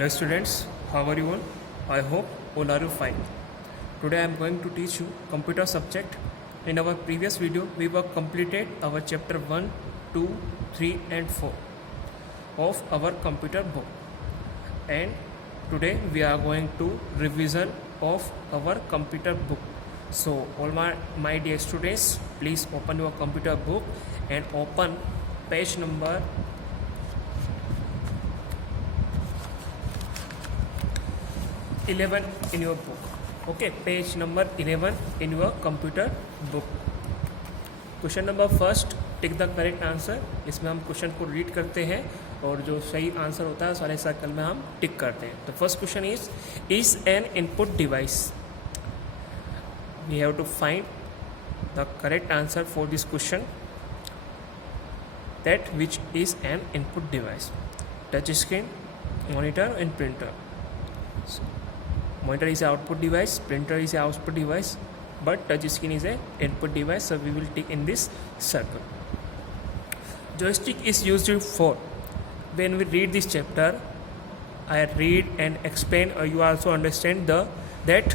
Hello students, how are you all? I hope all are you fine. Today I am going to teach you computer subject. In our previous video, we were completed our chapter 1, 2, 3 and 4 of our computer book. And today we are going to revision of our computer book. So all my dear students, please open your computer book and open page number 11 in your book. Okay, page number 11 in your computer book. Question number first, tick the correct answer. इसमें हम question को read करते हैं और जो सही answer होता है सारे सर्कल में हम टिक करते हैं. तो first question is an input device. We have to find the correct answer for this question. That which is an input device. Touch screen, monitor and printer. Monitor is an output device, printer is an output device, but touch screen is an input device. So we will tick in this circle. Joystick is used for. When we read this chapter, I read and explain, or you also understand that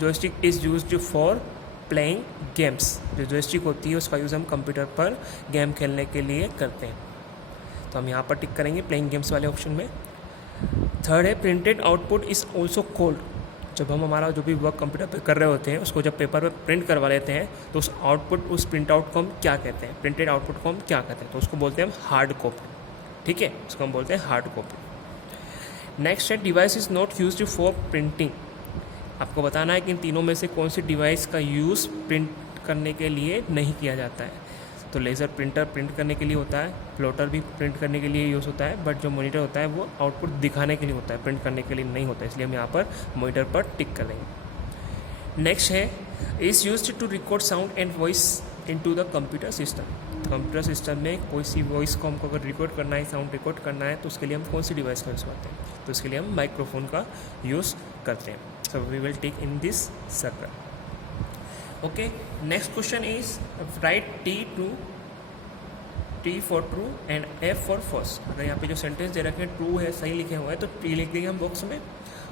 joystick is used for playing games. जो joystick होती है उसका use हम computer पर game खेलने के लिए करते हैं. तो हम यहाँ पर टिक करेंगे प्लेइंग गेम्स वाले ऑप्शन में. थर्ड है printed output is also called. जब हम हमारा जो भी वर्क कंप्यूटर पे कर रहे होते हैं उसको जब पेपर पे प्रिंट करवा लेते हैं तो उस आउटपुट, उस प्रिंट आउट को हम क्या कहते हैं, प्रिंटेड आउटपुट को हम क्या कहते हैं, तो उसको बोलते हैं हम हार्ड कॉपी. ठीक है, उसको हम बोलते हैं हार्ड कॉपी. नेक्स्ट है device is not used for printing. आपको बताना है कि इन तीनों में से कौन सी डिवाइस का यूज़ प्रिंट करने के लिए नहीं किया जाता है. तो लेज़र प्रिंटर प्रिंट करने के लिए होता है, प्लॉटर भी प्रिंट करने के लिए यूज़ होता है, बट जो मॉनिटर होता है वो आउटपुट दिखाने के लिए होता है, प्रिंट करने के लिए नहीं होता है. इसलिए हम यहाँ पर मॉनिटर पर टिक कर देंगे. नेक्स्ट है is used to record sound and voice into the computer system. Computer system में कोई सी वॉइस को हमको अगर रिकॉर्ड करना है, साउंड रिकॉर्ड करना है, तो उसके लिए हम कौन सी डिवाइस का यूज़ करते हैं, तो उसके लिए हम माइक्रोफोन का यूज़ करते हैं. So we will tick in this circle. Okay, next question is write T for true and F for false. अगर यहाँ पे जो सेंटेंस दे रखे हैं ट्रू है, सही लिखे हुए हैं, तो T लिख देंगे हम बॉक्स में,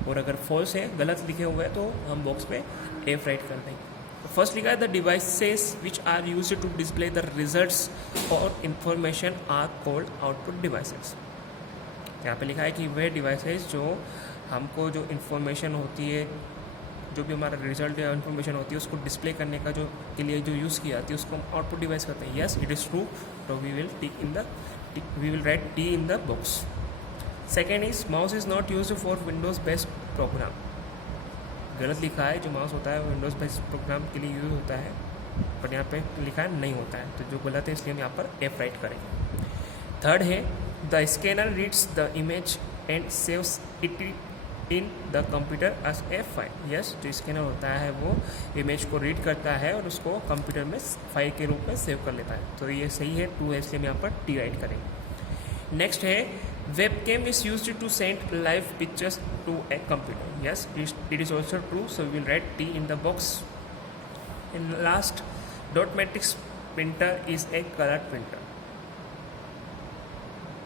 और अगर फॉल्स है, गलत लिखे हुए हैं, तो हम बॉक्स में F राइट कर देंगे. तो फर्स्ट लिखा है the devices which are use to display the results और information are called output devices. यहाँ पे लिखा है कि वह डिवाइसेस जो हमको जो इन्फॉर्मेशन होती है, जो भी हमारा रिजल्ट या इन्फॉर्मेशन होती है उसको डिस्प्ले करने का जो के लिए जो यूज़ की जाती है उसको हम आउटपुट डिवाइस करते हैं. Yes, it is true. तो we will write T in the box. Second is mouse is not use for Windows based program. गलत लिखा है. जो माउस होता है वो विंडोज़ बेस्ड प्रोग्राम के लिए यूज़ होता है, बट यहाँ पे लिखा है नहीं होता है, तो जो गलत है इसलिए हम यहाँ पर एफ राइट करेंगे. थर्ड है the scanner reads the image and saves it in the computer as a file. Yes, जो स्कैनर होता है वो इमेज को रीड करता है और उसको कंप्यूटर में फाइल के रूप में सेव कर लेता है. तो ये सही है, ट्रू है, इसलिए हम यहाँ पर टी राइट करेंगे. नेक्स्ट है webcam is used to send live pictures to a computer. Yes, it is also true. So we will write T in the box. In last, dot matrix printer is a colour printer.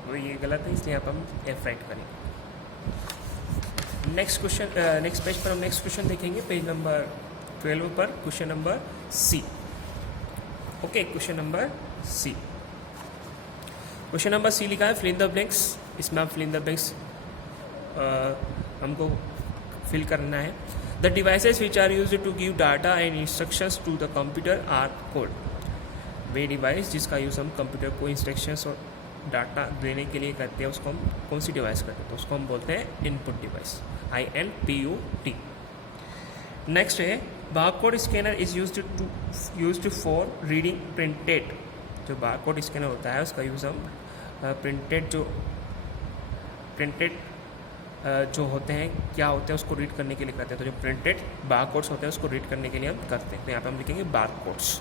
तो ये गलत है, इसलिए यहाँ पर हम F write करेंगे. Next question, next page पर हम नेक्स्ट क्वेश्चन देखेंगे, पेज नंबर 12 पर question number C. Okay, question number C. Question number C लिखा है फिल इन द ब्लैंक्स. इसमें आप फिल इन द ब्लैंक्स हमको फिल करना है. The devices which are used to give data and instructions to the computer are called. वे device जिसका use हम कंप्यूटर को इंस्ट्रक्शंस और डाटा देने के लिए करते हैं उसको हम कौन सी डिवाइस करते हैं, तो उसको हम बोलते हैं इनपुट डिवाइस. INPUT. नेक्स्ट है barcode scanner is used for reading printed. जो बारकोड स्कैनर होता है उसका यूज़ हम प्रिंटेड जो होते हैं, क्या होते हैं, उसको रीड करने के लिए करते हैं. तो जो प्रिंटेड बारकोड्स होते हैं उसको रीड करने के लिए हम करते हैं. तो यहाँ पे हम लिखेंगे बारकोड्स.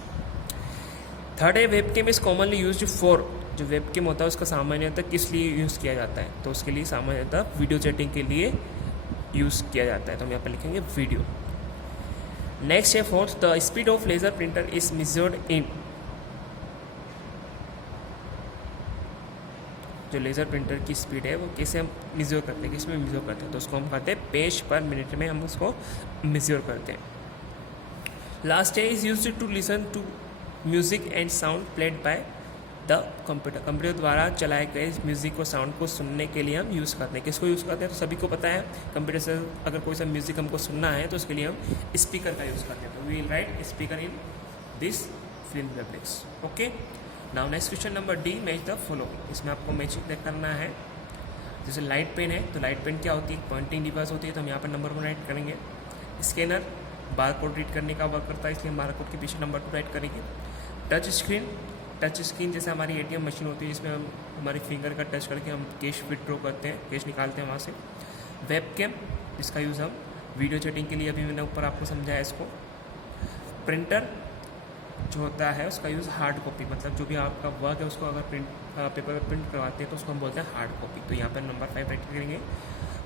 थर्ड है webcam is commonly used for. जो वेबकैम होता है उसका सामान्यतः किस लिए यूज़ किया जाता है, तो उसके लिए सामान्यतः वीडियो चैटिंग के लिए यूज़ किया जाता है. तो हम यहाँ पर लिखेंगे वीडियो. नेक्स्ट है fourth, the speed of laser printer is measured in. जो लेज़र प्रिंटर की स्पीड है वो कैसे हम मेज़र करते हैं, किस में मेज़र करते हैं, तो उसको हम कहते हैं पेज पर मिनट में हम उसको मेज़र करते हैं। लास्ट है is used to listen to music and sound played by the computer. Computer द्वारा चलाए गए म्यूज़िक और साउंड को सुनने के लिए हम यूज़ करते हैं। किसको यूज़ करते हैं, तो सभी को पता है कंप्यूटर से अगर कोई सा म्यूज़िक हमको सुनना है तो उसके लिए हम स्पीकर का यूज़ करते हैं। तो we will write speaker in this fill the blanks. Okay, now next question number D, match the following. इसमें आपको मैचिंग करना है। जैसे लाइट पेन है, तो लाइट पेन क्या होती है, पॉइंटिंग डिवाइस होती है, तो हम यहाँ पर नंबर 1 राइट करेंगे। स्कैनर बार कोड रीड करने का वर्क करता है, इसलिए हम बार कोड के पीछे नंबर 2 राइट करेंगे। टच स्क्रीन जैसे हमारी ATM मशीन होती है जिसमें हम हमारी फिंगर का टच करके हम कैश विड्रॉ करते हैं, कैश निकालते हैं वहाँ से। वेबकैम, जिसका यूज़ हम वीडियो चैटिंग के लिए, अभी मैंने ऊपर आपको समझाया इसको। प्रिंटर जो होता है उसका यूज़ हार्ड कॉपी, मतलब जो भी आपका वर्क है उसको अगर पेपर पर प्रिंट करवाते हैं तो उसको हम बोलते हैं हार्ड कॉपी, तो यहाँ पर नंबर 5 राइट करेंगे।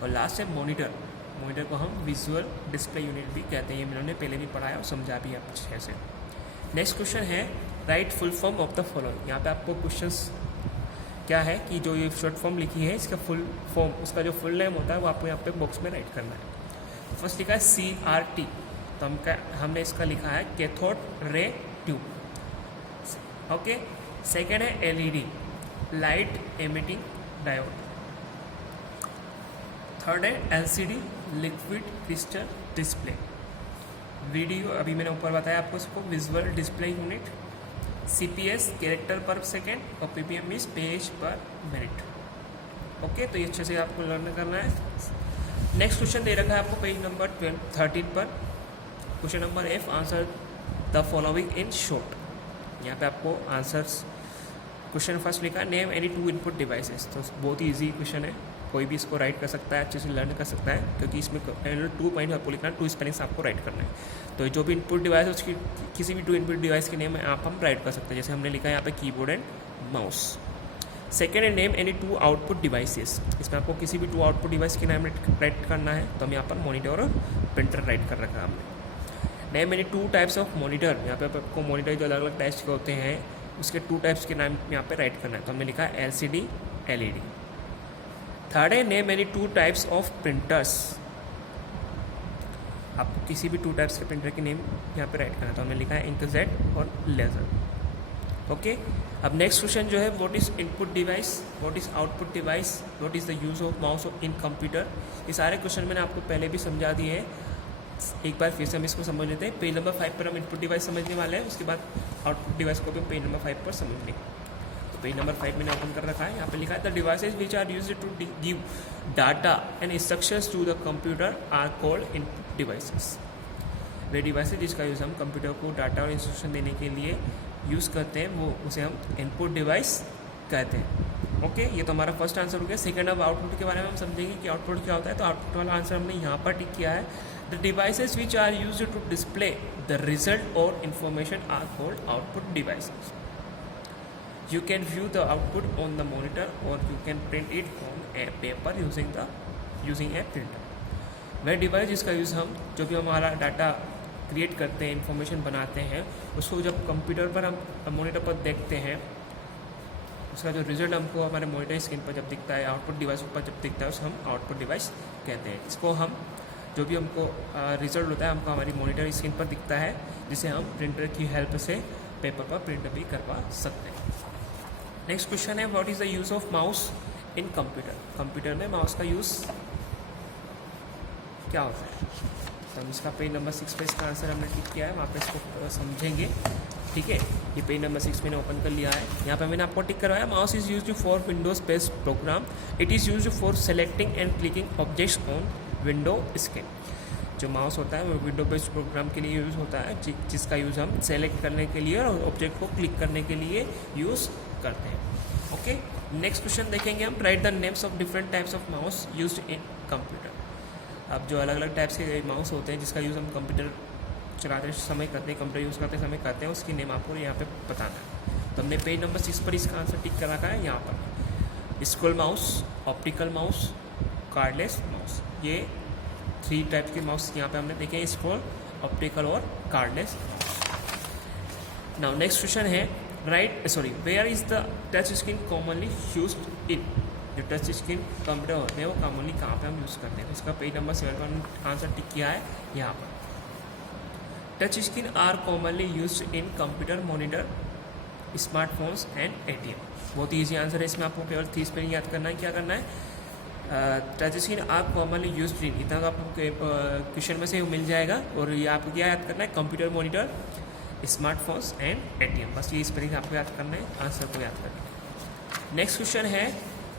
और लास्ट है मॉनिटर को हम विजुअल डिस्प्ले यूनिट भी कहते हैं, ये मैंने पहले भी पढ़ाया और समझा भी आप अच्छे से। नेक्स्ट क्वेश्चन है right full form of the following. यहाँ पे आपको क्वेश्चंस क्या है कि जो ये शॉर्ट फॉर्म लिखी है इसका फुल फॉर्म, उसका जो फुल नेम होता है वो आपको यहाँ पे बॉक्स में राइट करना है। फर्स्ट लिखा है CRT, तो हमने इसका लिखा है cathode ray tube. Okay, second है LED, light emitting diode. Third है LCD, liquid crystal display. Video अभी मैंने ऊपर बताया आपको इसको, visual display unit. CPS, character पर सेकेंड, और PPM इज पेज पर मिनट। ओके, तो ये अच्छे से आपको लर्न करना है। नेक्स्ट क्वेश्चन दे रखा है आपको पेज नंबर 13 पर। Question number F, answer the following in short. यहाँ पे आपको आंसर्स, क्वेश्चन फर्स्ट लिखा है नेम एनी 2 इनपुट डिवाइसेस, तो बहुत ही ईजी क्वेश्चन है, कोई भी इसको राइट कर सकता है, अच्छे से लर्न कर सकता है, क्योंकि इसमें 2 पॉइंट आपको लिखना है, 2 स्पेलिंग्स आपको राइट करना है। तो जो भी इनपुट डिवाइस है उसकी किसी भी 2 इनपुट डिवाइस के नेम आप हम राइट कर सकते हैं, जैसे हमने लिखा है यहाँ पे कीबोर्ड एंड माउस। सेकेंड है नेम एनी 2 आउटपुट डिवाइसेस, इसमें आपको किसी भी 2 आउटपुट डिवाइस के नाम राइट करना है, तो हम यहाँ पर मॉनिटर और प्रिंटर राइट कर रखा है हमने। Name any 2 types of monitor, यहाँ पे आपको मॉनिटर जो अलग अलग टाइप्स के होते हैं उसके 2 टाइप्स के नाम यहाँ पे राइट करना है, तो हमने लिखा है LCD, LED। थर्ड है name any 2 types of printers, आपको किसी भी 2 टाइप्स के प्रिंटर के नेम यहाँ पे राइट करना है, तो हमने लिखा है इंकजेट और लेज़र। ओके, अब नेक्स्ट क्वेश्चन जो है what is input device, what is output device, what is the use of mouse in computer. ये सारे क्वेश्चन मैंने आपको पहले भी समझा दिए हैं, एक बार फिर से हम इसको समझ लेते हैं। पेज नंबर 5 पर हम इनपुट डिवाइस समझने वाले हैं, उसके बाद आउटपुट डिवाइस को भी पेज नंबर 5 पर समझ लेंगे। तो पेज नंबर 5 मैंने ओपन कर रखा है, यहाँ पे लिखा है the devices which are used to give data and instructions to the computer are called input devices. वे डिवाइसेज जिसका यूज़ हम कंप्यूटर को डाटा और इंस्ट्रक्शन देने के लिए यूज़ करते हैं वो उसे हम इनपुट डिवाइस कहते हैं। ओके, ये तो हमारा फर्स्ट आंसर हो गया। सेकंड, अब आउटपुट के बारे में हम समझेंगे कि आउटपुट क्या होता है। तो आउटपुट वाला आंसर हमने यहाँ पर टिक किया है, the devices which are used to display the result और information are called output devices. You can view the output on the monitor or you can print it on a paper using a printer। वह device जिसका use हम जो भी हमारा data create करते हैं, information बनाते हैं, उसको जब कंप्यूटर पर हम मॉनिटर पर देखते हैं, उसका जो रिजल्ट हमको हमारे मॉनिटर स्क्रीन पर जब दिखता है, आउटपुट डिवाइस पर जब दिखता है उसे हम आउटपुट डिवाइस कहते हैं। इसको हम जो भी हमको रिजल्ट होता है हमको हमारी मॉनिटर स्क्रीन पर दिखता है, जिसे हम प्रिंटर की हेल्प से पेपर पर प्रिंट भी करवा सकते हैं। नेक्स्ट क्वेश्चन है what is the use of mouse in computer. Computer में माउस का यूज़ क्या होता है, तो हम इसका पेज नंबर 6 पे इसका आंसर हमने टिक किया है, वहाँ पे इसको समझेंगे। ठीक है, ये पेज नंबर 6 मैंने ओपन कर लिया है, यहाँ पे मैंने आपको टिक करवाया mouse is used for Windows based program, it is used for selecting and clicking objects on window screen. जो माउस होता है वो विंडो बेस्ड प्रोग्राम के लिए यूज़ होता है, जिसका यूज़ हम सेलेक्ट करने के लिए और ऑब्जेक्ट को क्लिक करने के लिए यूज़ करते हैं। ओके, नेक्स्ट क्वेश्चन देखेंगे हम, right the names of different types of mouse used in computer. अब जो अलग अलग टाइप्स के माउस होते हैं जिसका यूज़ हम कंप्यूटर चलाते समय करते हैं, कंप्यूटर यूज़ करते समय करते हैं, उसकी नेम आपको यहाँ पे बताना है। तो हमने पेज नंबर 6 पर इसका आंसर टिक कर रखा है। यहाँ पर scroll mouse, optical mouse, cordless mouse, ये 3 टाइप के माउस यहाँ पे हमने देखे, स्क्रॉल, ऑप्टिकल और कार्डलेस। नाउ नेक्स्ट क्वेश्चन है where is the touch screen commonly used in, जो टच स्क्रीन कंप्यूटर होते हैं वो कॉमनली कहाँ पे हम यूज़ करते हैं, तो इसका पेज नंबर 7 पर आंसर टिक किया है यहाँ पर। Touch screen are commonly used in computer, monitor, smartphones and ATM। बहुत ही ईजी आंसर है, इसमें आपको केवल 3 स्पेलिंग याद करना है। क्या करना है, touch screen are commonly used in, इतना आपको क्वेश्चन में से मिल जाएगा। और ये आपको क्या याद करना है, computer, monitor, smartphones and ATM, बस ये स्पेलिंग आपको याद करना है, आंसर को याद करना है। नेक्स्ट क्वेश्चन है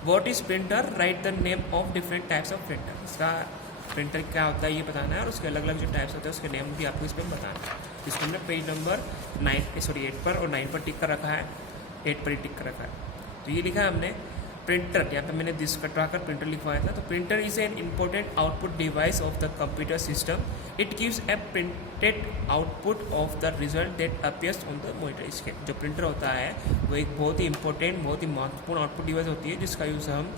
what is printer, right the name of different types of printer. इसका प्रिंटर क्या होता है ये बताना है, और उसके अलग अलग जो टाइप्स होते हैं उसके नेम भी आपको इसमें बताना है। इसको हमने पेज नंबर 8 पर और 9 पर टिक कर रखा है, 8 पर ही टिक कर रखा है। तो ये लिखा है हमने प्रिंटर, यहाँ पे मैंने दिस कटवा कर प्रिंटर लिखवाया था। तो printer is an important output device of the computer system, it gives A printed output of the result that appears on the monitor screen. जो प्रिंटर होता है वो एक बहुत ही इंपॉर्टेंट, बहुत ही महत्वपूर्ण आउटपुट डिवाइस होती है, जिसका यूज़ हम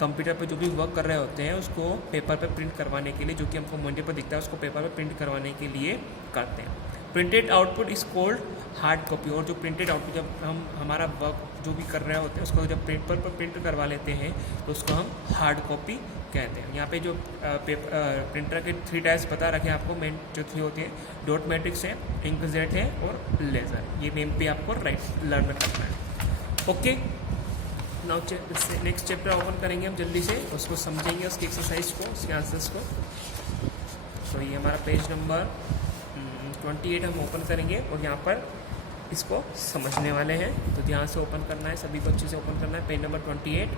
कंप्यूटर पर जो भी वर्क कर रहे होते हैं उसको पेपर पर प्रिंट करवाने के लिए, जो कि हमको मॉनिटर पर दिखता है उसको पेपर पर प्रिंट करवाने के लिए करते हैं। Printed output is cold hard copy, और जो प्रिंटेड आउटपुट जब हम हमारा वर्क जो भी कर रहे होते हैं उसको जब पेपर पर प्रिंट करवा लेते हैं तो उसको हम हार्ड कॉपी कहते हैं। यहाँ पे जो प्रिंटर के 3 टाइप्स बता रखे हैं आपको, मेन जो 3 होती है, डॉट मैट्रिक्स है, इंकजेट है और लेज़र। ये नेम पे आपको राइट लर्न करना है। Okay, now next chapter open करेंगे हम जल्दी से, उसको समझेंगे, उसकी एक्सरसाइज को, उसके आंसर्स को। तो ये हमारा पेज नंबर 28 हम ओपन करेंगे और यहाँ पर इसको समझने वाले हैं, तो ध्यान से ओपन करना है, सभी को अच्छे से ओपन करना है। Page number 28,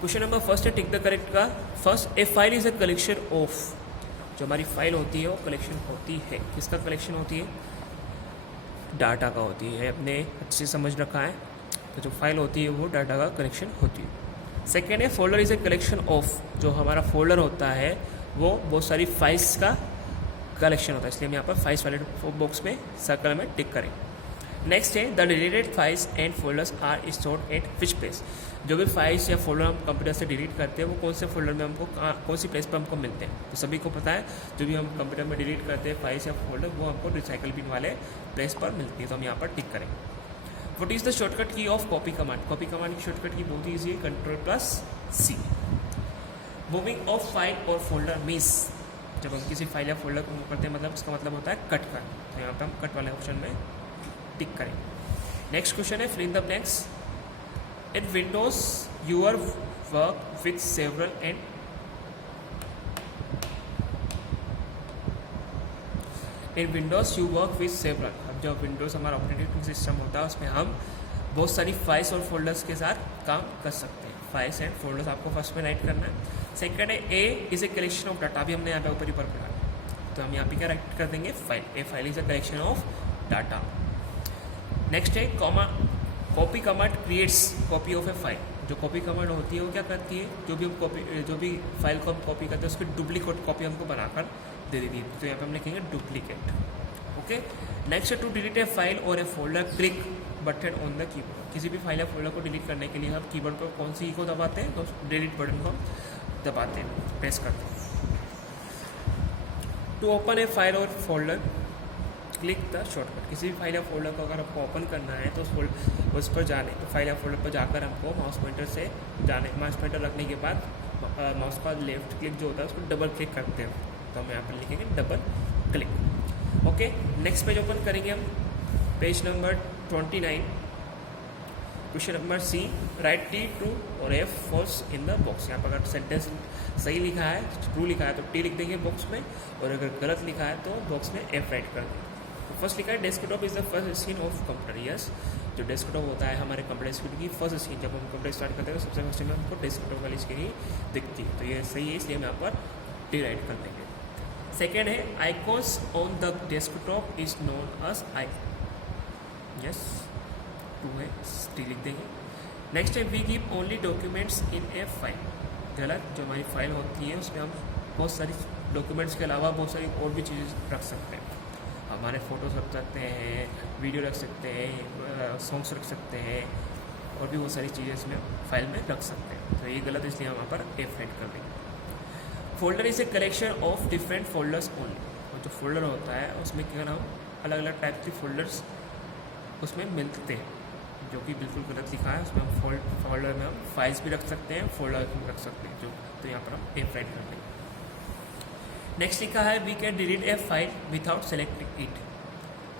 question number first है टिक द करेक्ट का। First, A file is a collection of, जो हमारी फाइल होती है वो कलेक्शन होती है, किसका कलेक्शन होती है, डाटा का होती है, अपने अच्छे से समझ रखा है। तो जो फाइल होती है वो डाटा का कलेक्शन होती है। सेकेंड है folder is a collection of, जो हमारा फोल्डर होता है वो बहुत सारी फाइल्स का कलेक्शन होता है, इसलिए हम यहाँ पर फाइल्स वाले बॉक्स में सर्कल में टिक करें। नेक्स्ट है the deleted files and folders are stored at which place, जो भी फाइल्स या फोल्डर हम कंप्यूटर से डिलीट करते हैं वो कौन से फोल्डर में हमको कौन सी प्लेस पर हमको मिलते हैं। तो सभी को पता है जो भी हम कंप्यूटर में डिलीट करते हैं फाइल्स या फोल्डर वो हमको रिसाइकल बिन वाले प्लेस पर मिलती है, तो हम यहाँ पर टिक करें। व्हाट इज द शॉर्टकट की of copy command, copy command की शॉर्टकट की बहुत ही ईजी है, Ctrl+C। मूविंग ऑफ फाइल और फोल्डर मीन्स, जब हम किसी फाइल या फोल्डर को मूव करते हैं मतलब उसका मतलब होता है कट कर, तो यहाँ पे हम कट वाले ऑप्शन में टिक करें। नेक्स्ट क्वेश्चन है fill in the blanks. In Windows your work with several and in Windows you work with several, अब जो विंडोज हमारा ऑपरेटिंग सिस्टम होता है उसमें हम बहुत सारी फाइल्स और फोल्डर्स के साथ काम कर सकते हैं। फाइल्स एंड फोल्डर्स आपको फर्स्ट में राइट करना है। सेकंड है a is a collection of data, अभी हमने यहाँ पे ऊपर ही पर पढ़ा, तो हम यहाँ पे क्या राइट कर देंगे, file, a file is a collection of data. Next है comma, copy command creates copy of a file, जो कॉपी कमांड होती है वो क्या करती है, जो भी फाइल को हम कॉपी करते हैं उसकी डुप्लीकेट कॉपी हमको बनाकर दे देती है, तो यहाँ पे हम लिखेंगे डुप्लीकेट। ओके, नेक्स्ट है टू डिलीट ए फाइल और a folder click button on the keyboard, किसी भी फाइल या फोल्डर को डिलीट करने के लिए हम कीबोर्ड पर कौन सी को दबाते हैं, तो डिलीट बटन को दबाते हैं, प्रेस करते हैं। टू ओपन ए फाइल और फोल्डर क्लिक द शॉर्टकट, किसी भी फाइल या फोल्डर को अगर आपको ओपन करना है तो उस पर जाने, तो फाइल या फोल्डर पर जाकर हमको माउस पॉइंटर से जाने, माउस पॉइंटर रखने के बाद माउस का लेफ्ट क्लिक जो होता है उसको डबल क्लिक करते हैं, तो हम यहाँ पर लिखेंगे double click. Okay, next page open करेंगे हम, page number 29, question number C, write T true और F false in the box. यहाँ पर अगर सेंटेंस सही लिखा है, ट्रू लिखा है तो टी लिख देंगे बॉक्स में, और अगर गलत लिखा है तो बॉक्स में एफ राइट कर देंगे। तो फर्स्ट लिखा है desktop is the first screen of computer, yes, जो डेस्कटॉप होता है हमारे कंप्यूटर स्क्रीन की फर्स्ट स्क्रीन, जब हम कंप्यूटर स्टार्ट करते हैं तो सबसे फर्स्ट में हमको डेस्कटॉप वाली स्क्रीन ही दिखती है, तो ये सही है, इसलिए हम यहाँ पर टी राइट कर देंगे। सेकेंड है icons on the desktop is known as icon, yes, true है, टी लिख देंगे। नेक्स्ट है we keep only documents in a file, गलत, जो हमारी फाइल होती है उसमें हम बहुत सारी डॉक्यूमेंट्स के अलावा बहुत सारी और भी चीज़ें रख सकते हैं, हमारे फ़ोटोज़ रख सकते हैं, वीडियो रख सकते हैं, सॉन्ग्स रख सकते हैं, और भी बहुत सारी चीज़ें इसमें फाइल में रख सकते हैं, तो ये गलत, इसलिए हम वहाँ पर एफ राइट कर देंगे। Folder is a collection of different folders only, और जो फोल्डर होता है उसमें क्या नाम, अलग अलग टाइप के फोल्डर्स उसमें मिलते हैं, जो कि बिल्कुल गलत लिखा है। उसमें हम फोल्डर में हम फाइल्स भी रख सकते हैं, फोल्डर में रख सकते हैं, जो तो यहाँ पर हम F राइट कर देंगे। नेक्स्ट लिखा है we can delete a file without selecting it.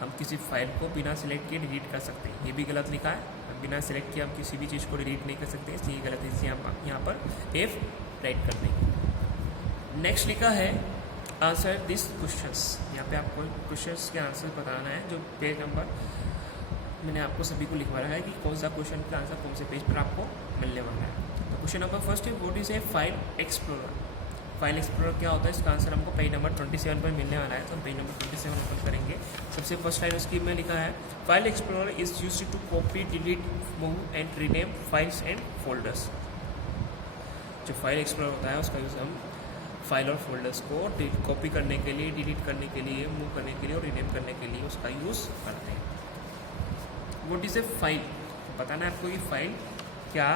हम किसी फाइल को बिना सेलेक्ट किए डिलीट कर सकते हैं, ये भी गलत लिखा है। बिना सेलेक्ट किए हम किसी भी चीज़ को डिलीट नहीं कर सकते, इसलिए गलत है, इसलिए हम यहाँ पर F राइट कर देंगे। नेक्स्ट लिखा है आंसर दिस क्वेश्चंस। यहाँ पे आपको क्वेश्चंस के आंसर बताना है, जो पेज नंबर मैंने आपको सभी को लिखवा रहा है कि कौन सा क्वेश्चन का आंसर कौन से पेज पर आपको मिलने वाला है। तो क्वेश्चन नंबर फर्स्ट है what is A file explorer. File explorer क्या होता है, इसका आंसर हमको पेज नंबर 27 पर मिलने वाला है। तो हम पेज नंबर 27 ओपन करेंगे। सबसे फर्स्ट लाइन उसकी में लिखा है file explorer is used to copy delete move and rename files and folders. जो फाइल एक्सप्लोरर होता है उसका यूज़ हम फाइल और फोल्डर्स को कॉपी करने के लिए, डिलीट करने के लिए, मूव करने के लिए और रीनेम करने के लिए उसका यूज़ करते हैं। व्हाट इज़ ए फाइल, बताना है आपको कि फाइल क्या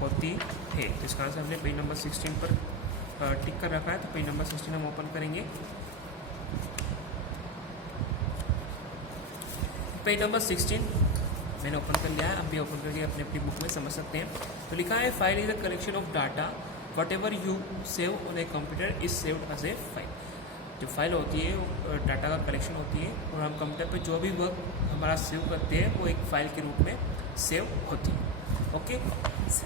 होती है। तो इसका आंसर हमने पेज नंबर 16 पर टिक कर रखा है। तो पेज नंबर 16 हम ओपन करेंगे। पेज नंबर 16 मैंने ओपन कर लिया है, अब भी ओपन करके अपनी अपनी बुक में समझ सकते हैं। तो लिखा है file is a collection of data whatever you save on a computer is saved as a file. जो फाइल होती है वो डाटा का कलेक्शन होती है, और हम कंप्यूटर पे जो भी वर्क हमारा सेव करते हैं वो एक फाइल के रूप में सेव होती है। ओके,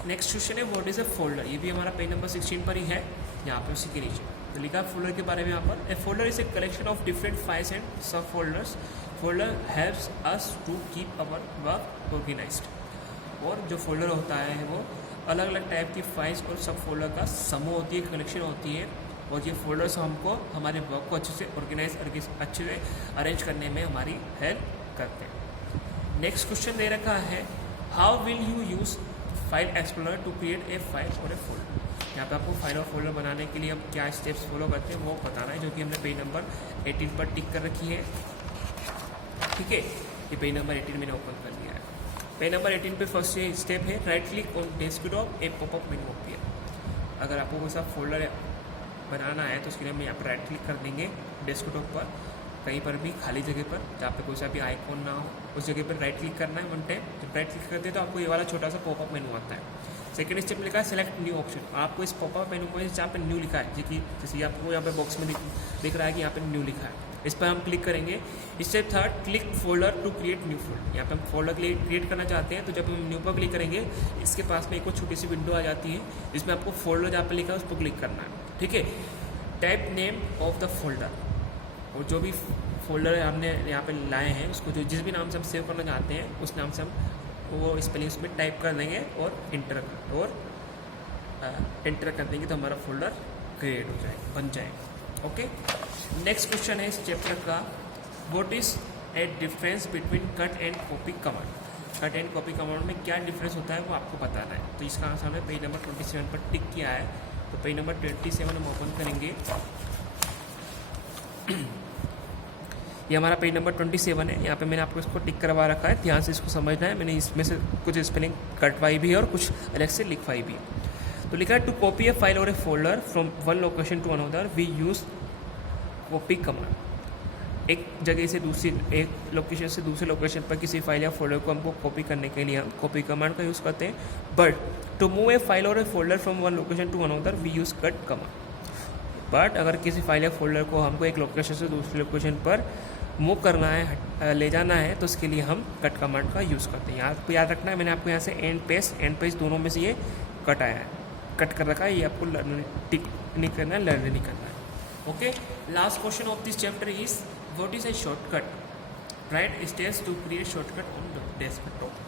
नेक्स्ट क्वेश्चन है व्हाट इज़ अ फोल्डर। ये भी हमारा पेज नंबर 16 पर ही है, यहाँ पे उसी के नीचे। तो लिखा है फोल्डर के बारे में यहाँ पर, a folder is a collection of different files and sub folders. Folder helps us to keep our work organized. और जो फोल्डर होता है वो अलग अलग टाइप की फाइल्स और सब फोल्डर का समूह होती है, कलेक्शन होती है, और ये फोल्डर्स हमको हमारे वर्क को अच्छे से ऑर्गेनाइज, अच्छे से अरेंज करने में हमारी हेल्प करते हैं। नेक्स्ट क्वेश्चन दे रखा है how will you use file explorer to create a file और ए फोल्डर। यहाँ पे आपको फाइल और फोल्डर बनाने के लिए हम क्या स्टेप्स फॉलो करते हैं वो बताना है, जो कि हमने पेज नंबर 18 पर टिक कर रखी है। ठीक है, ये पेज नंबर 18 मैंने ओपन कर लिया है। पेज नंबर 18 पे फर्स्ट स्टेप है right click on desktop, A popup menu appear. अगर आपको कोई सा फोल्डर बनाना है तो उसके लिए हम यहाँ पर राइट क्लिक कर देंगे डेस्कटॉप पर, कहीं पर भी खाली जगह पर जहाँ पे कोई सा भी आइकॉन ना हो उस जगह पर राइट क्लिक करना है वन टाइम। जब राइट क्लिक करते हैं तो आपको ये वाला छोटा सा पॉपअप मेनू आता है। सेकंड स्टेप में लिखा है सेलेक्ट न्यू ऑप्शन। आपको इस पॉपअप मेनू में जहाँ पे न्यू लिखा है, जैसे आपको यहाँ पे बॉक्स में दिख रहा है कि यहाँ पे न्यू लिखा है, इस पर हम क्लिक करेंगे। Step third click folder to create new folder. यहाँ पे हम फोल्डर क्रिएट करना चाहते हैं, तो जब हम न्यू पर क्लिक करेंगे इसके पास में एक और छोटी सी विंडो आ जाती है जिसमें आपको फोल्डर जहाँ पर लिखा है उस पर क्लिक करना है। ठीक है, type name of the folder, और जो भी फोल्डर हमने यहाँ पे लाए हैं उसको जो जिस भी नाम से हम सेव करना चाहते हैं उस नाम से हम वो स्पेलिंग उसमें टाइप कर देंगे और एंटर कर देंगे, तो हमारा फोल्डर क्रिएट हो जाएगा, बन जाएगा। ओके, नेक्स्ट क्वेश्चन है इस चैप्टर का what is A difference between cut and copy command. Cut and copy command में क्या डिफरेंस होता है वो आपको बताना है। तो इसका आंसर हमने पेज नंबर 27 पर टिक किया है। तो पेज नंबर 27 हम ओपन करेंगे। ये हमारा पेज नंबर 27 है। यहाँ पे मैंने आपको इसको टिक करवा रखा है, ध्यान से इसको समझना है। मैंने इसमें से कुछ स्पेलिंग कटवाई भी है और कुछ अलग से लिखवाई भी है। तो लिखा है टू कॉपी ए फाइल और a folder from one location to another we use copy command. एक जगह से दूसरी, एक लोकेशन से दूसरे लोकेशन पर किसी फाइल या फोल्डर को हमको कॉपी करने के लिए हम कॉपी कमांड का यूज़ करते हैं। But to move a file और a folder from one location to another we use cut command. But अगर किसी फाइल या फोल्डर को हमको एक लोकेशन से दूसरे लोकेशन पर मूव करना है, ले जाना है, तो उसके लिए हम कट कमांड का यूज़ करते हैं। आपको याद रखना है, मैंने आपको यहाँ से एंड पेज दोनों में से ये कट आया है, कट कर रखा है। ये आपको टिक नहीं करना है, लर्न नहीं करना है। Okay, last question of this chapter is what is a shortcut. Write steps to create shortcut on desktop.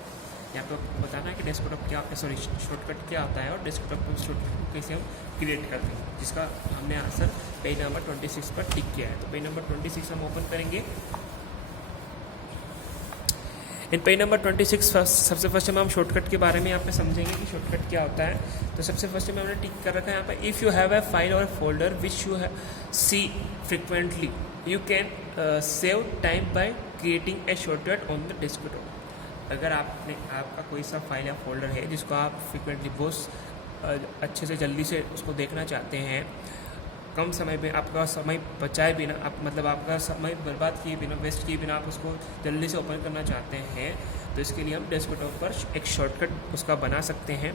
यहाँ पे आपको बताना है कि डेस्कटॉप क्या, सॉरी शॉर्टकट क्या होता है और डेस्कटॉप पर शॉर्टकट को कैसे हम क्रिएट करते हैं, जिसका हमने आंसर पेज नंबर 26 पर टिक किया है। तो पेज नंबर 26 हम ओपन करेंगे। इन पेज नंबर 26 सबसे फर्स्ट में हम शॉर्टकट के बारे में यहाँ पे समझेंगे कि शॉर्टकट क्या होता है। तो सबसे फर्स्ट में हमने टिक कर रखा है यहाँ पे if you have a file और folder which you see frequently you can save time by creating a shortcut on the desktop. अगर आपका कोई सा फाइल या फोल्डर है जिसको आप फ्रिक्वेंटली बहुत अच्छे से जल्दी से उसको देखना चाहते हैं, कम समय में आपका समय बचाए बिना आप मतलब आपका समय बर्बाद किए बिना वेस्ट किए बिना आप उसको जल्दी से ओपन करना चाहते हैं, तो इसके लिए हम डेस्कटॉप पर एक शॉर्टकट उसका बना सकते हैं।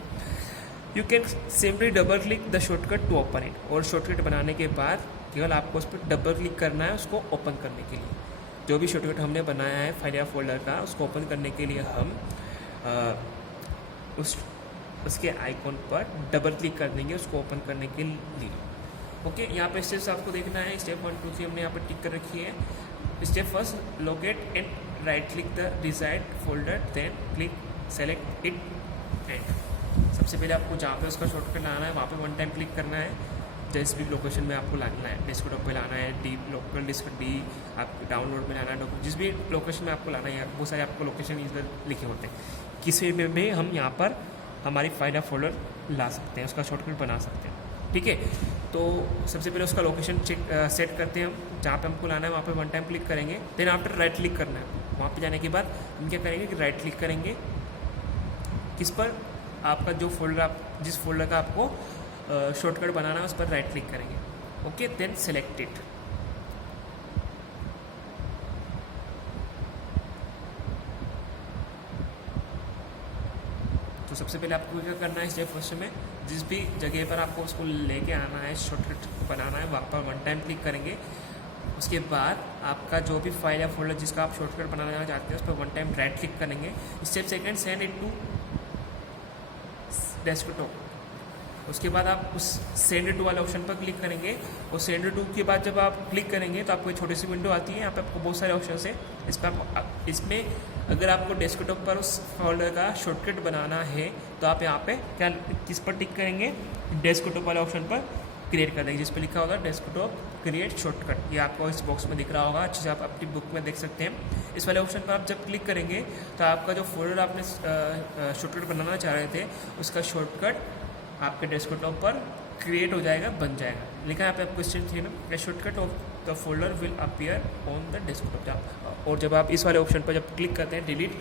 You can simply double click the shortcut to open it, और शॉर्टकट बनाने के बाद केवल आपको उस पर डबल क्लिक करना है उसको ओपन करने के लिए। जो भी शॉर्टकट हमने बनाया है फाइल या फोल्डर का, उसको ओपन करने के लिए हम उसके आइकॉन पर डबल क्लिक कर देंगे उसको ओपन करने के लिए। ओके, यहाँ पे स्टेप्स आपको देखना है। स्टेप 1 2 3 हमने यहाँ पर टिक कर रखी है। Step first, locate and right click the desired folder, then click select it and. सबसे पहले आपको जहाँ पे उसका शॉर्टकट लाना है वहाँ पे 1 टाइम क्लिक करना है। जिस भी लोकेशन में आपको लाना है, डेस्कटॉप पे लाना है, डी लोकल डिस्क डी, आप डाउनलोड में लाना है, जिस भी लोकेशन में आपको लाना है, वो सारे आपको लोकेशन इधर लिखे होते हैं। किसी में भी हम यहाँ पर हमारी फाइल या फोल्डर ला सकते हैं, उसका शॉर्टकट बना सकते हैं। ठीक है, तो सबसे पहले उसका लोकेशन सेट करते हैं हम, जहाँ पे हमको लाना है वहाँ पे 1 टाइम क्लिक करेंगे। देन आफ्टर राइट क्लिक करना है। वहाँ पे जाने के बाद हम क्या करेंगे कि राइट क्लिक करेंगे किस पर, आपका जो फोल्डर आप जिस फोल्डर का आपको शॉर्टकट बनाना है उस पर राइट क्लिक करेंगे। Okay, then select it. तो सबसे पहले आपको क्या करना है, स्टेप फर्स्ट में जिस भी जगह पर आपको उसको लेके आना है, शॉर्टकट बनाना है, वहाँ पर 1 टाइम क्लिक करेंगे। उसके बाद आपका जो भी फाइल या फोल्डर जिसका आप शॉर्टकट बनाना चाहते हैं उस पर 1 टाइम राइट क्लिक करेंगे। Step second, send it to desktop. उसके बाद आप उस सेंड टू वाले ऑप्शन पर क्लिक करेंगे, और सेंड टू के बाद जब आप क्लिक करेंगे तो आपको एक छोटी सी विंडो आती है। यहाँ पे आपको बहुत सारे ऑप्शन है। इस पर इसमें अगर आपको डेस्कटॉप पर उस फोल्डर का शॉर्टकट बनाना है तो आप यहाँ पे क्या किस पर टिक करेंगे, डेस्कटॉप वाले ऑप्शन पर क्रिएट कर देंगे, जिस पर लिखा होगा डेस्कटॉप क्रिएट शॉर्टकट। ये आपको इस बॉक्स में दिख रहा होगा, अच्छे से आप अपनी बुक में देख सकते हैं। इस वाले ऑप्शन पर आप जब क्लिक करेंगे तो आपका जो फोल्डर आपने शॉर्टकट बनाना चाह रहे थे उसका शॉर्टकट आपके डेस्कटॉप पर क्रिएट हो जाएगा, बन जाएगा। लिखा है यहाँ पे आपको step shortcut of the folder will appear on the desktop. और जब आप इस वाले ऑप्शन पर जब क्लिक करते हैं, डिलीट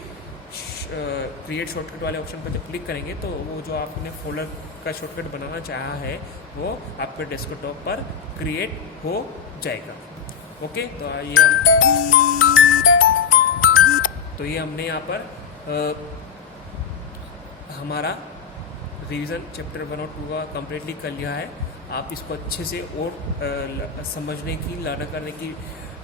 क्रिएट शॉर्टकट वाले ऑप्शन पर जब क्लिक करेंगे तो वो जो आपने फोल्डर का शॉर्टकट बनाना चाहा है वो आपके डेस्कटॉप पर क्रिएट हो जाएगा। ओके, तो ये हमने यहाँ पर हमारा रिवीजन चैप्टर 1 और 2 का कम्प्लीटली कर लिया है। आप इसको अच्छे से और समझने की, लर्न करने की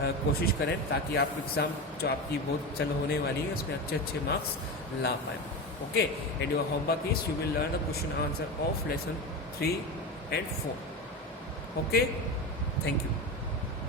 कोशिश करें ताकि आप एग्ज़ाम जो आपकी बहुत जल्द होने वाली है उसमें अच्छे अच्छे मार्क्स ला पाएँ। Okay, and your homework is you will learn the question answer of lesson 3 and 4. Okay, thank you.